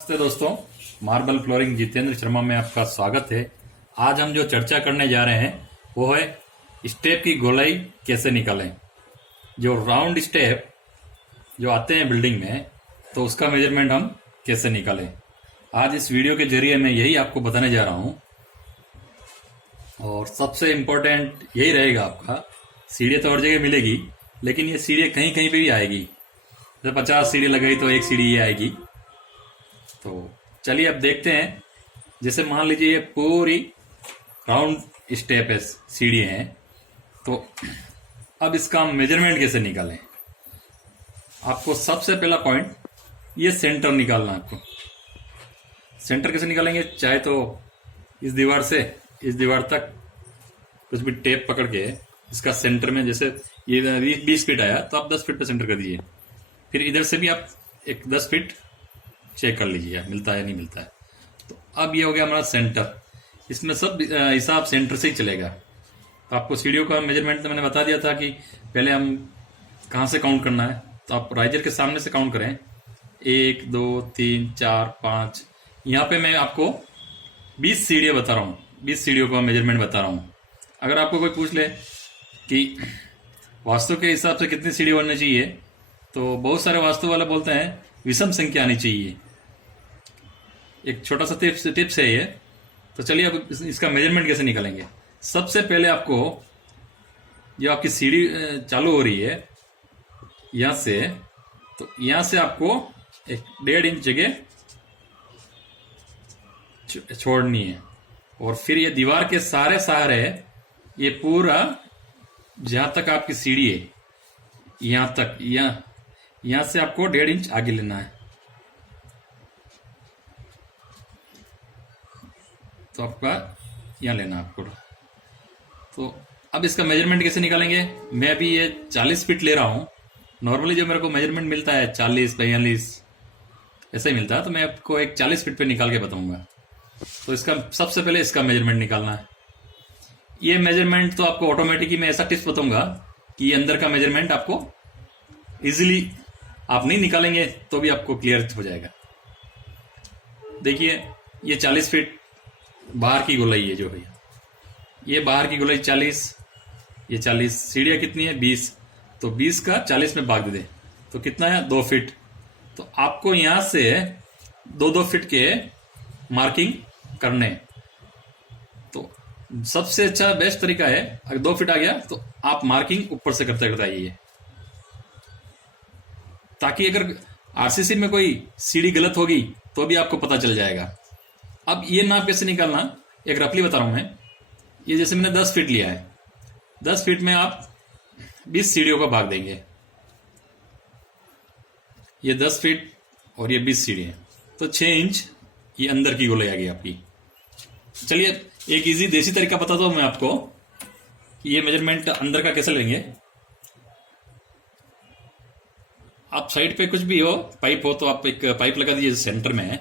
नमस्ते दोस्तों, marble flooring Jitendra Sharma में आपका स्वागत है। आज हम जो चर्चा करने जा रहे हैं वो है स्टेप की गोलाई कैसे निकालें। जो राउंड स्टेप जो आते हैं बिल्डिंग में, तो उसका मेजरमेंट हम कैसे निकालें। आज इस वीडियो के जरिए मैं यही आपको बताने जा रहा हूं। और सबसे इम्पोर्टेंट यही रहेगा आपका, सीढ़ियाँ तो हर जगह मिलेगी, लेकिन ये सीढ़ियाँ कहीं कहीं पे भी आएगी। जब 50 सीढ़ी लगाई तो एक सीढ़ी ये आएगी। तो चलिए अब देखते हैं। जैसे मान लीजिए ये पूरी राउंड स्टेप है, सीढ़ी हैं, तो अब इसका हम मेजरमेंट कैसे निकालें। आपको सबसे पहला पॉइंट ये सेंटर निकालना है। आपको सेंटर कैसे निकालेंगे, चाहे तो इस दीवार से इस दीवार तक कुछ भी टेप पकड़ के इसका सेंटर में, जैसे ये 20 फीट आया तो आप 10 फीट पे सेंटर कर दीजिए। फिर इधर से भी आप एक 10 फीट चेक कर लीजिए मिलता है नहीं मिलता है। तो अब ये हो गया हमारा सेंटर। इसमें सब हिसाब सेंटर से ही चलेगा। तो आपको सीढ़ियों का मेजरमेंट तो मैंने बता दिया था कि पहले हम कहाँ से काउंट करना है। तो आप राइजर के सामने से काउंट करें, 1 2 3 4 5। यहाँ पे मैं आपको 20 सीढ़ियाँ बता रहा हूँ, 20 सीढ़ियों का मेजरमेंट बता रहा हूँ। अगर आपको कोई पूछ ले कि वास्तु के हिसाब से कितनी सीढ़ी होनी चाहिए, तो बहुत सारे वास्तु वाले बोलते हैं विषम संख्या आनी चाहिए। एक छोटा सा टिप्स है ये। तो चलिए अब इसका मेजरमेंट कैसे निकालेंगे। सबसे पहले आपको जो आपकी सीढ़ी चालू हो रही है यहां से, तो यहां से आपको एक 1.5 इंच जगह छोड़नी है। और फिर ये दीवार के सारे सहारे ये पूरा जहां तक आपकी सीढ़ी है यहां तक, यहां से आपको 1.5 इंच आगे लेना है। तो आपका यहाँ लेना है आपको। तो अब इसका मेजरमेंट कैसे निकालेंगे। मैं अभी ये 40 फीट ले रहा हूँ। नॉर्मली जो मेरे को मेजरमेंट मिलता है 40 42 ऐसा ही मिलता है, तो मैं आपको एक 40 फीट पे निकाल के बताऊंगा। तो इसका सबसे पहले इसका मेजरमेंट निकालना है। ये मेजरमेंट तो आपको ऑटोमेटिकली मैं ऐसा टिप्स बताऊंगा कि ये अंदर का मेजरमेंट आपको इजीली, आप नहीं निकालेंगे तो भी आपको क्लियर हो जाएगा। देखिए ये 40 फीट बाहर की गोलाई है जो है, ये बाहर की गोलाई 40, ये 40। सीढ़ियाँ कितनी है 20, तो 20 का 40 में भाग दे तो कितना है 2 फीट। तो आपको यहां से 2-2 फीट के मार्किंग करने। तो सबसे अच्छा बेस्ट तरीका है, अगर 2 फीट आ गया तो आप मार्किंग ऊपर से करते करते आइए, ताकि अगर आरसीसी में कोई सीढ़ी गलत होगी तो भी आपको पता चल जाएगा। अब ये नाप कैसे निकालना, एक रफली बता रहा हूं मैं। ये जैसे मैंने 10 फीट लिया है, 10 फीट में आप 20 सीढ़ियों का भाग देंगे। ये 10 फीट और ये 20 सीढ़ी है, तो 6 इंच ये अंदर की गोलाई आ गई आपकी। चलिए एक इजी देसी तरीका बताता हूं मैं आपको कि ये मेजरमेंट अंदर का कैसे लेंगे। आप साइड पे कुछ भी हो, पाइप हो, तो आप एक पाइप लगा दीजिए सेंटर में।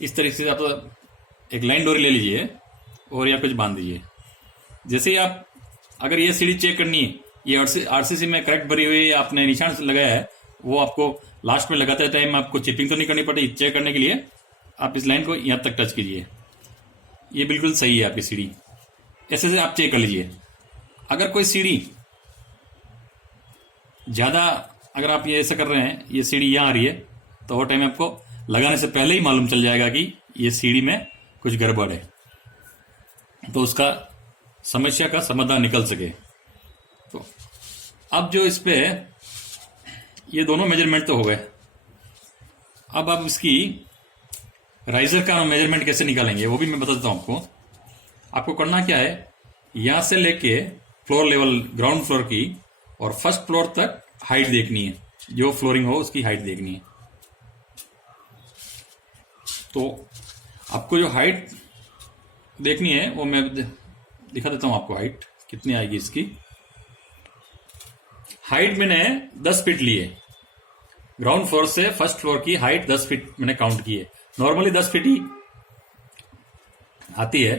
इस तरीके से आप एक लाइन डोरी ले लीजिए और या कुछ बांध दीजिए। जैसे ही आप, अगर ये सीढ़ी चेक करनी है, ये आरसीसी में करेक्ट भरी हुई है, आपने निशान लगाया है, वो आपको लास्ट में लगाते टाइम आपको चिपिंग तो नहीं करनी पड़ेगी। चेक करने के लिए आप इस लाइन को यहाँ तक टच कीजिए, ये बिल्कुल सही है आपकी सीढ़ी। ऐसे से आप चेक कर लीजिए। अगर कोई सीढ़ी ज्यादा, अगर आप ये ऐसा कर रहे हैं, ये सीढ़ी यहाँ आ रही है, तो वो टाइम आपको लगाने से पहले ही मालूम चल जाएगा कि ये सीढ़ी में कुछ गड़बड़ है, तो उसका समस्या का समाधान निकल सके। तो अब जो इस पे ये दोनों मेजरमेंट तो हो गए। अब आप इसकी राइजर का मेजरमेंट कैसे निकालेंगे वो भी मैं बता देता हूं आपको। आपको करना क्या है, यहां से लेके फ्लोर लेवल, ग्राउंड फ्लोर की और फर्स्ट फ्लोर तक हाइट देखनी है, जो फ्लोरिंग हो उसकी हाइट देखनी है। तो आपको जो हाइट देखनी है वो मैं दिखा देता हूं आपको। हाइट कितनी आएगी इसकी। हाइट मैंने 10 फीट ली है। ग्राउंड फ्लोर से फर्स्ट फ्लोर की हाइट 10 फीट मैंने काउंट की है। नॉर्मली 10 फीट ही आती है।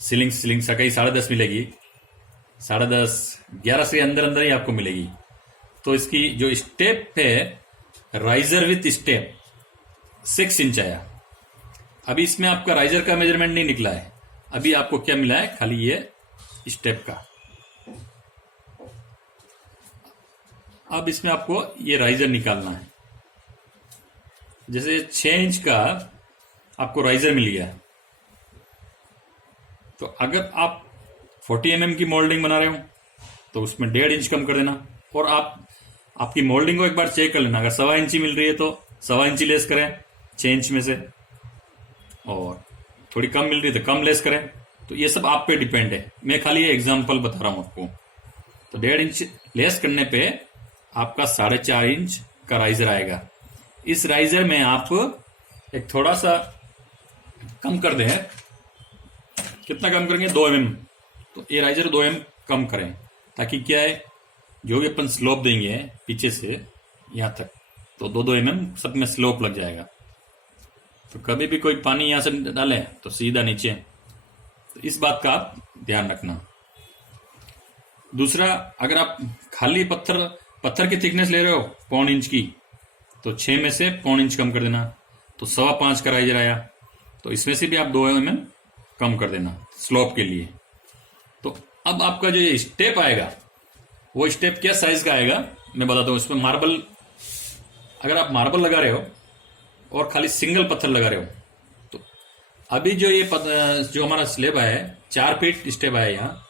सीलिंग से कहीं 10.5 मिलेगी, 10.5 11 से अंदर अंदर ही आपको मिलेगी। तो इसकी जो स्टेप है, राइजर विथ स्टेप, 6 इंच आया। अभी इसमें आपका राइजर का मेजरमेंट नहीं निकला है, अभी आपको क्या मिला है, खाली ये स्टेप का। अब इसमें आपको ये राइजर निकालना है। जैसे 6 इंच का आपको राइजर मिल गया, तो अगर आप 40 mm की मोल्डिंग बना रहे हो तो उसमें 1.5 इंच कम कर देना। और आपकी मोल्डिंग को एक बार चेक कर लेना, अगर 1.25 इंची मिल रही है तो 1.25 इंची लेस करें 6 इंच में से, और थोड़ी कम मिल रही है तो कम लेस करें। तो ये सब आप पे डिपेंड है, मैं खाली ये एग्जांपल बता रहा हूं आपको। तो 1.5 इंच लेस करने पे आपका 4.5 इंच का राइजर आएगा। इस राइजर में आप एक थोड़ा सा कम कर दें, कितना कम करेंगे, 2 mm। तो ये राइजर 2 mm कम करें, ताकि क्या है, जो भी अपन स्लोप देंगे पीछे से यहां तक, तो 2 mm सब में स्लोप लग जाएगा। तो कभी भी कोई पानी यहां से डाले तो सीधा नीचे, तो इस बात का आप ध्यान रखना। दूसरा, अगर आप खाली पत्थर की थिकनेस ले रहे हो 1.25 इंच की, तो 6 में से 1.25 इंच कम कर देना, तो 5.25 का राइजर आया। तो इसमें से भी आप 2 mm कम कर देना स्लोप के लिए। तो अब आपका जो ये स्टेप आएगा, वो स्टेप क्या साइज का आएगा मैं बताता हूँ। इसमें मार्बल, अगर आप मार्बल लगा रहे हो और खाली सिंगल पत्थर लगा रहे हो, तो अभी जो ये जो हमारा स्लेब आया है, 4 फीट स्टेप आया यहाँ,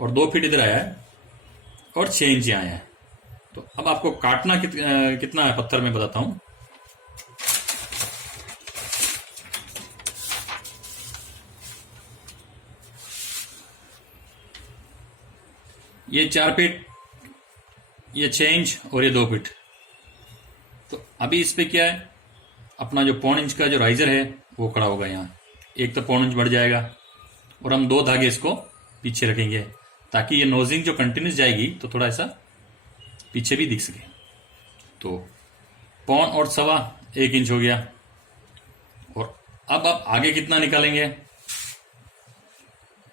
और 2 फीट इधर आया है, और 6 इंच यहाँ आया है। तो अब आपको काटना कितना है पत्थर में बताता हूं। ये 4 फीट, ये 6 इंच, और ये 2 फीट। तो अभी इस पे क्या है, अपना जो 1.25 इंच का जो राइजर है वो खड़ा होगा यहाँ। एक तो 1.25 इंच बढ़ जाएगा, और हम 2 धागे इसको पीछे रखेंगे, ताकि ये नोजिंग जो कंटिन्यूस जाएगी तो थोड़ा ऐसा पीछे भी दिख सके। तो 1.25 और 1.25 इंच हो गया। और अब आप आगे कितना निकालेंगे,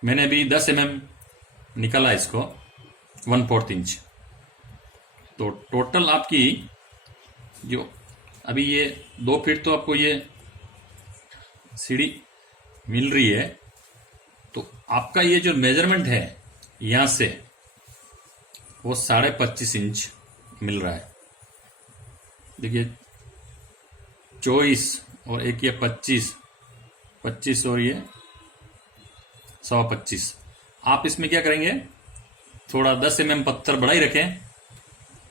मैंने अभी 10 mm निकाला इसको, 1/4 इंच। तो टोटल आपकी जो अभी ये 2 फीट तो आपको ये सीढ़ी मिल रही है, तो आपका ये जो मेजरमेंट है यहां से, वो 25.5 इंच मिल रहा है। देखिए 24 और एक ये 25 और ये 25.25। आप इसमें क्या करेंगे, थोड़ा 10 mm पत्थर बड़ा ही रखें।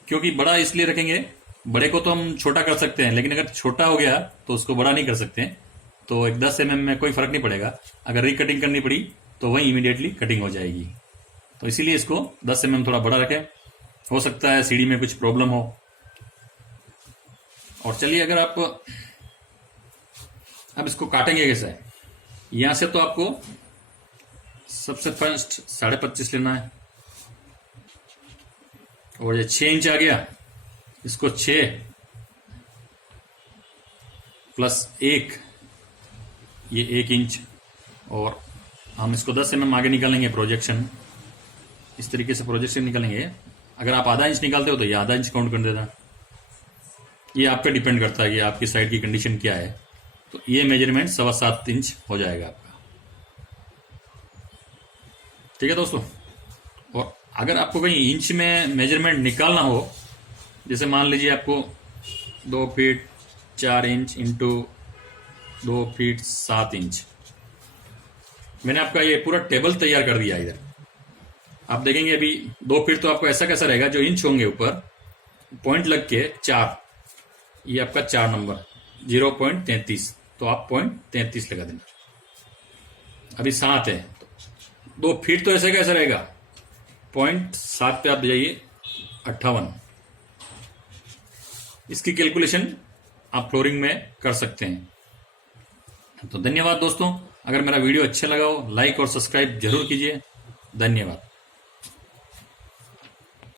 क्योंकि बड़ा इसलिए रखेंगे, बड़े को तो हम छोटा कर सकते हैं, लेकिन अगर छोटा हो गया तो उसको बड़ा नहीं कर सकते। तो एक 10 mm में कोई फर्क नहीं पड़ेगा। अगर रिकटिंग करनी पड़ी तो वही इमीडिएटली कटिंग हो जाएगी। तो इसीलिए इसको 10 mm थोड़ा बड़ा रखें। हो सकता है सीढ़ी में कुछ प्रॉब्लम हो। और चलिए, अगर आप अब इसको काटेंगे कैसे, यहां से तो आपको सबसे फर्स्ट 25.5 लेना है, और ये 6 इंच आ गया, इसको 6 प्लस 1, ये 1 इंच, और हम इसको 10 mm आगे निकालेंगे प्रोजेक्शन। इस तरीके से प्रोजेक्शन निकालेंगे। अगर आप आधा इंच निकालते हो तो ये आधा इंच काउंट कर देना। ये आप पे डिपेंड करता है कि आपकी साइड की कंडीशन क्या है। तो ये मेजरमेंट 7.25 इंच हो जाएगा आपका। ठीक है दोस्तों। और अगर आपको कहीं इंच में मेजरमेंट निकालना हो, जैसे मान लीजिए आपको 2 feet 4 inch into 2 feet 7 inch, मैंने आपका ये पूरा टेबल तैयार कर दिया। इधर आप देखेंगे अभी 2 फीट तो आपको ऐसा कैसा रहेगा, जो इंच होंगे ऊपर पॉइंट लग के 4, ये आपका 4 नंबर 0.33, तो आप 0.33 लगा देना। अभी 7 है तो 2 फीट तो ऐसा कैसा रहेगा, 0.7 पे आप जाइए 58। इसकी कैलकुलेशन आप फ्लोरिंग में कर सकते हैं। तो धन्यवाद दोस्तों। अगर मेरा वीडियो अच्छा लगा हो, लाइक और सब्सक्राइब जरूर कीजिए। धन्यवाद।